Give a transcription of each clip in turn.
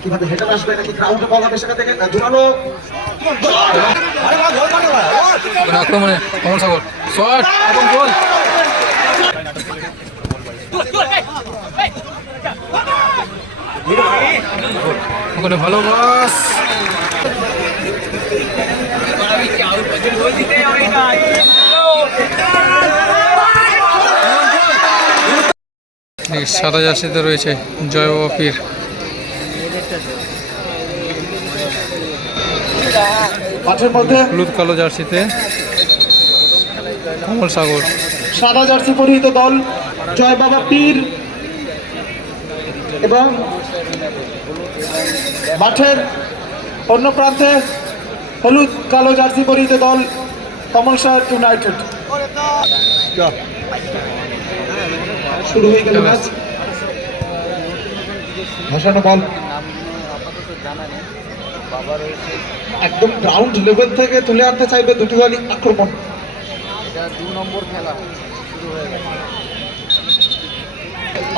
কীভাবে আসবে নাকি বল হবে সেখান থেকে? ভালো বাস সাদা জার্সিতে রয়েছে জয় বাপির মাঠের মধ্যে? হলুদ কালো জার্সিতে। কমল সাগর। সাদা জার্সি পরিহিত দল জয় বাবা পীর। এবং মাঠের অন্য প্রান্তে হলুদ কালো জার্সি পরিহিত দল কমলসার ইউনাইটেড। শুরু হয়ে গেল ম্যাচ। ভাসানো বল। একদম গ্রাউন্ড লেভেল থেকে তুলে আনতে চাইবে দুটি দলই আক্রমণ।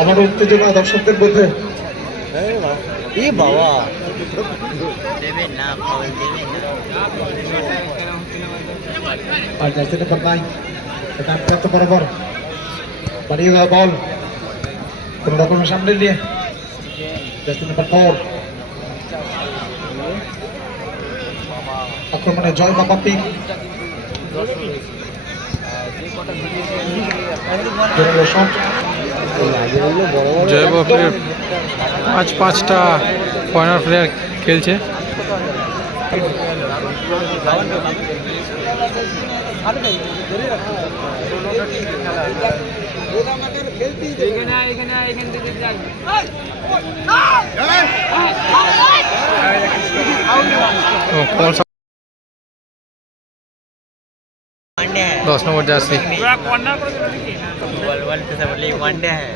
আমার উত্তেজনা দর্শকদের মধ্যে। আর জার্সি নাম্বার নাই এটা বরাবর। বাড়িয়ে দেওয়া বল। কোন রকমের সামনে নিয়ে। জার্সি নাম্বার ফোর আক্রমণে জয় বাবা পিক জয় বাপির পাঁচ পাঁচটা কর্নার প্লেয়ার খেলছে। কমল সাগর দশ নম্বর জার্সি वनडे है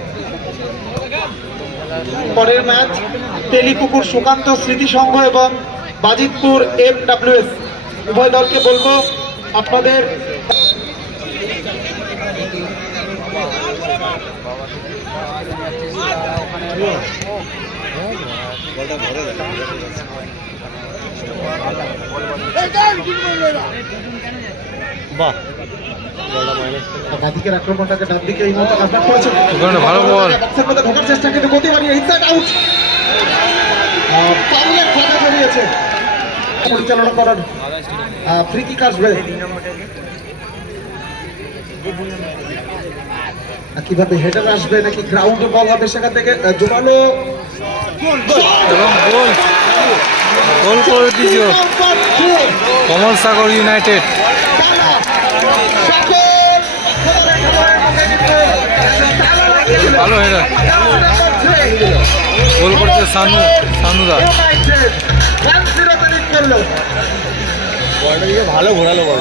পরের ম্যাচ তেলিপুকুর সুকান্ত স্মৃতি সংঘ এবং বাজিতপুর এম ডাব্লিউএস উভয় দলকে বলবো আপনাদের বাহ। বাদিকের আক্রমণটাকে ডান দিকে এই করেছেন ওখানে ভালো বল। বক্সের মধ্যে ঢোকার চেষ্টা কিন্তু গতি বাড়িয়ে ইনসাইড আউট ফাঁকা জড়িয়েছে। পরিচালনা করার ফ্রি কিক আসবে। কীভাবে হেডার আসবে নাকি গ্রাউন্ডে বল হবে সেখান থেকে জোরালো এবং গোল গোল। করে দিয়েছিল কমল সাগর ইউনাইটেড। ভালো হেডার গোল করেছে সানু সানুদা ভালো ঘোরালো বল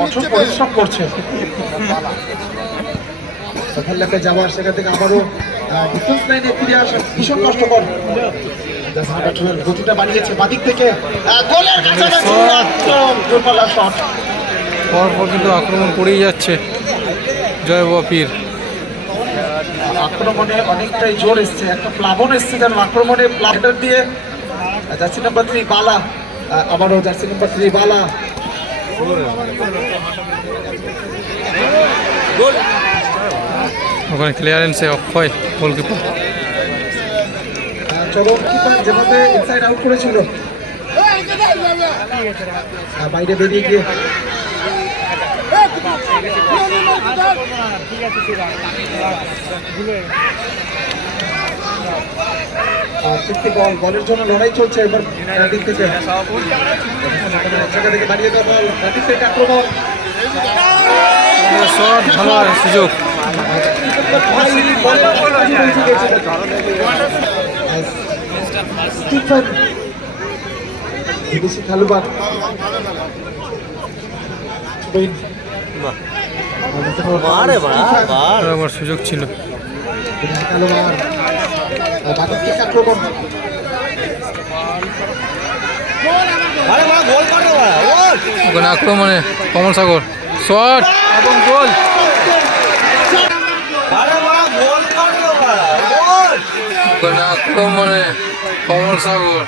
কঠোর পরিশ্রম করছে। যাওয়ার সেখান থেকে আবারও ডিফেন্স লাইনে ফিরে আসা ভীষণ কষ্টকর। গতিটা বাড়িয়েছে বাদিক থেকে। গোলের কাছাকাছি। দুর্বলা শট পরপর কিন্তু আক্রমণ করেই যাচ্ছে জয় বাপির আক্রমণে অনেকটাই জোর এসছে একটা প্লাবন এসছে যেন আক্রমণে প্লাবটার দিয়ে। জার্সি নাম্বার থ্রি বালা। আবারও জার্সি নাম্বার থ্রি বালা। ওখানে ক্লিয়ারেন্সে অক্ষয় গোলকিপার। আহ, চরম কিপার যেভাবে ইনসাইড আউট করেছিল। বাইরে বেরিয়ে গিয়ে। বল বলের জন্য লড়াই চলছে। এবার দিক থেকে জায়গা থেকে দাঁড়িয়ে দেওয়া বল ডিফেন্ড আক্রমণ। শট ভালো সুযোগ। বিদেশি খেলোয়াড়। আমার সুযোগ ছিল। খেলোয়াড়। ওখানে আক্রমণে কমল সাগর। শট এবং গোল। আরে বাড়া গোল করো বাড়া গোল ওখানে আক্রমণে কমল সাগর।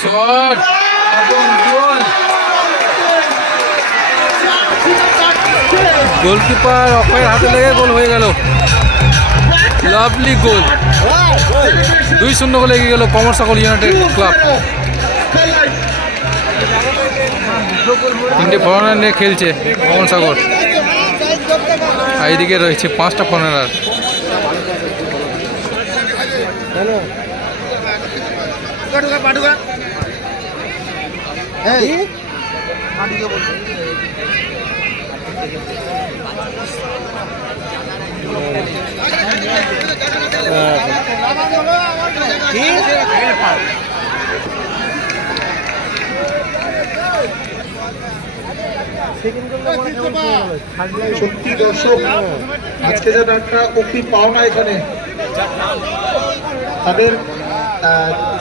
শট এবং গোল। গোলকিপার অক্ষয়ের হাতে লেগে গোল হয়ে গেল। Lovely goal. দুই শূন্য গোলে এগিয়ে গেল কমল সাগর ইউনাইটেড ক্লাব। তিনটে ফরেনার নিয়ে খেলছে কমল সাগর। আর এইদিকে রয়েছে পাঁচটা ফরেনার সত্যি দর্শক আজকে যেন একটা উক্তি পাওনা এখানে তাদের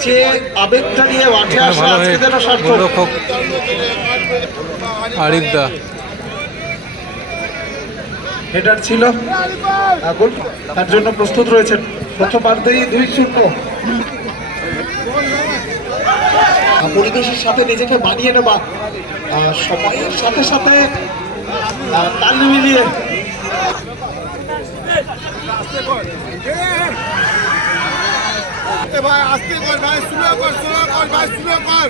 যে আবেগটা নিয়ে মাঠে আসা আজকে যেন সার্থক। গোলরক্ষক হেডার ছিল। আহ, গোল। তার জন্য প্রস্তুত রয়েছেন প্রথমার্ধেই দুই শূন্য। পরিবেশের সাথে নিজেকে মানিয়ে আহ, সময়ের সাথে সাথে তাল মিলিয়ে। ভাই আস্তে কর ভাই স্লো কর স্লো কর ভাই স্লো কর।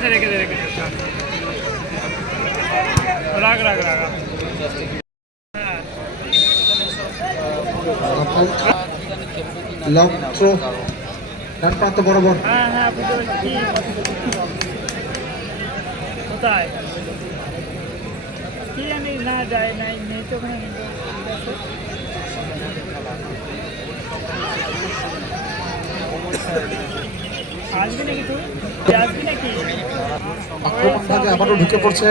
আছে রেখে দে রেখে দে রাখ রাখ রাখ রাখ। লং থ্রো ডান প্রান্ত বরাবর। হ্যাঁ হ্যাঁ কোথায়? কি জানি না যায় নাই নেই তো। নাকি তুই আসবি নাকি আক্রমণ ভাগে আবারও ঢুকে পড়ছে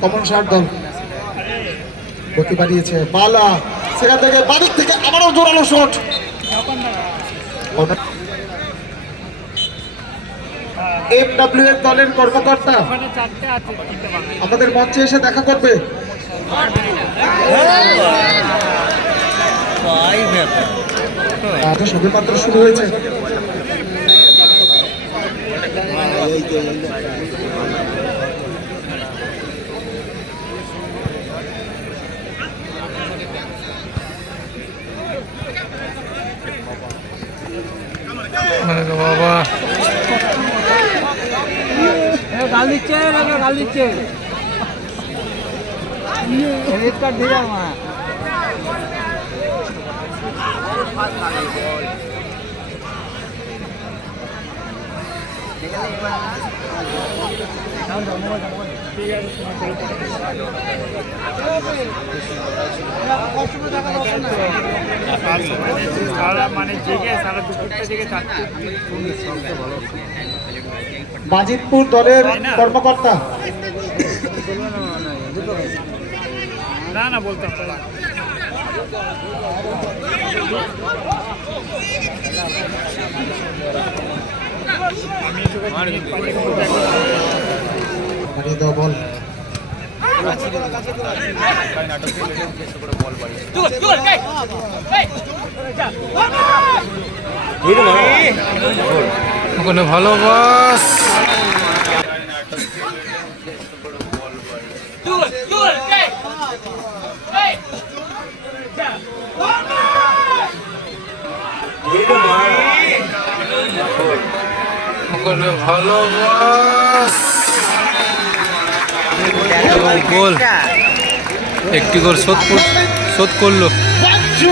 কমন শার্ট দল। গতি বাড়িয়েছে বালা। সেখান থেকে বাদিক থেকে আবারও জোরালো শট। এর দলের কর্মকর্তা। আমাদের মঞ্চে এসে দেখা করবে। সবেমাত্র শুরু হয়েছে। বাবা। গাল দিচ্ছে গাল দিচ্ছে। রেড কার্ড দিয়ে আমার বাজিতপুর দলের কর্মকর্তা। না না বলতে হবে না। আমি তোকে মিনিট সকলে ভালোবাস। এবং গোল একটি গোল শোধ কর- শোধ করল। বাচ্চু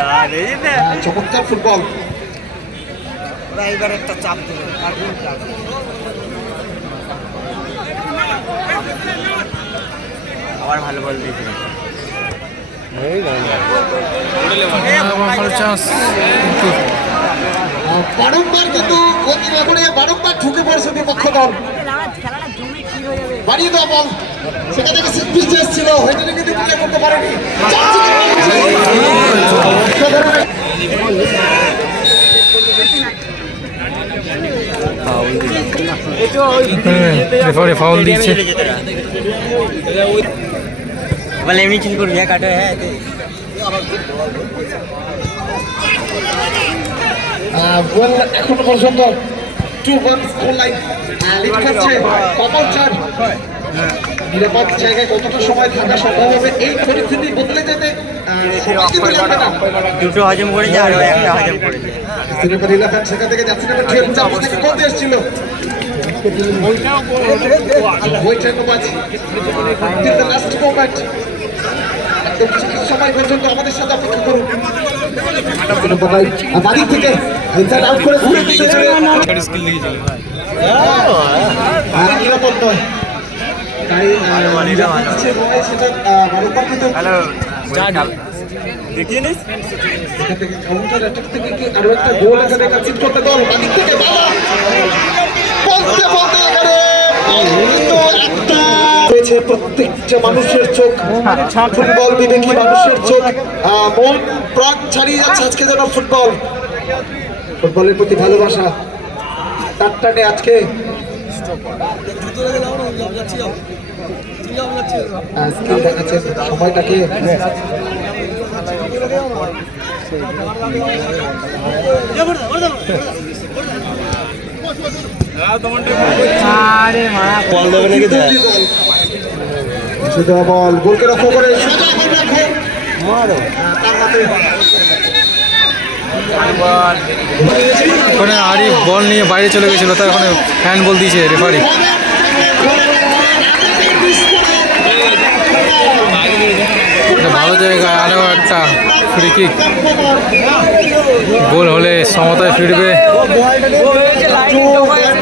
Right এবার একটা চাপ দেবে কার্টুন আবার ভালো বল দিয়েছে। বারংবার কিন্তু গতি না করে বারংবার ঢুকে পড়েছে বিপক্ষ দল। বাড়িয়ে দেওয়া বল। সেখান থেকে সিপিস্ট এসেছিল হয়তো কিন্তু করতে পারেনি অসাধারণ রেফারি ফাউল দিচ্ছে বলে এমনি চিল করবি হ্যাঁ কাটো হ্যাঁ এখনও পর্যন্ত টু ওয়ান লাইন কমল চার নিরাপদ জায়গায় কতটা সময় থাকা সম্ভব হবে এই পরিস্থিতি বদলে যেতে না দুটো হজম করেছে আর একটা হজম সেখান থেকে যাচ্ছে নাম্বার টুয়েলভ চাপা থেকে টিল দ্য লাস্ট মোমেন্ট পর্যন্ত আমাদের সাথে অপেক্ষা করুন বাড়ি থেকে আউট করে ঘুরে নিরাপদ নয় দেখিয়ে নিস থেকে কাউন্টার অ্যাটাক একটা গোল দল বাদিক থেকে রয়েছে প্রত্যেকটা মানুষের চোখ ফুটবল বিবেকী মানুষের চোখ মন প্রাণ ছাড়িয়ে যাচ্ছে আজকে যেন ফুটবল ফুটবলের প্রতি ভালোবাসা তার আজকে স্কিল দেখাচ্ছে সময়টাকে বল দেবে নাকি দেখ বল গোলকে লক্ষ্য করে মারো ওখানে আরিফ বল নিয়ে বাইরে চলে গেছিল তাই ওখানে হ্যান্ড বল দিয়েছে রেফারি। ভালো জায়গায় আরও একটা ফ্রি কিক গোল হলে সমতায় ফিরবে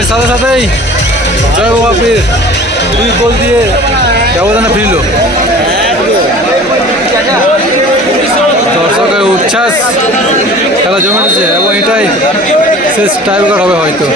এর সাথে সাথেই জয় বাপির দুই গোল দিয়ে ব্যবধানে ফিরল। দর্শকের উচ্ছ্বাস খেলা জমেছে এবং এটাই শেষ টাইম হবে হয়তো।